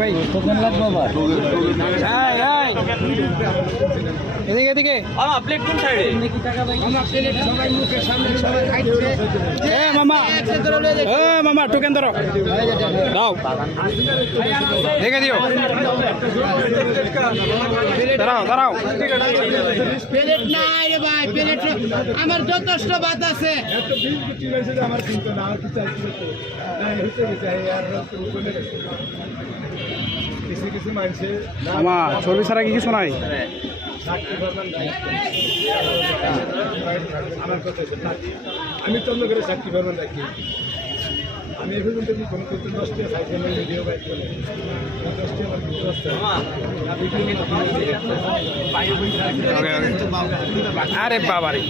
ভাই টোকেন লাগবে আবার এদিকে এদিকে প্লেট কোন সাইডে মামা মামা টোকেন ধরো দাও দেখে দিও দাঁড়াও দাঁড়াও প্লেট নাই রে ভাই প্লেট আমার যথেষ্ট ভাত আছে আমার চিন্তা না কিছু কিছু মানুষে মামা চর্বি ছাড়া কি কিছু নাই আমি তন্ন করে চাকরি পারবেন রাখি আমি এ পর্যন্ত কোনো করতে 10টা সাইকেল ভিডিও বাইক করে 10টা আমার ভিতরে আরে বাবা রে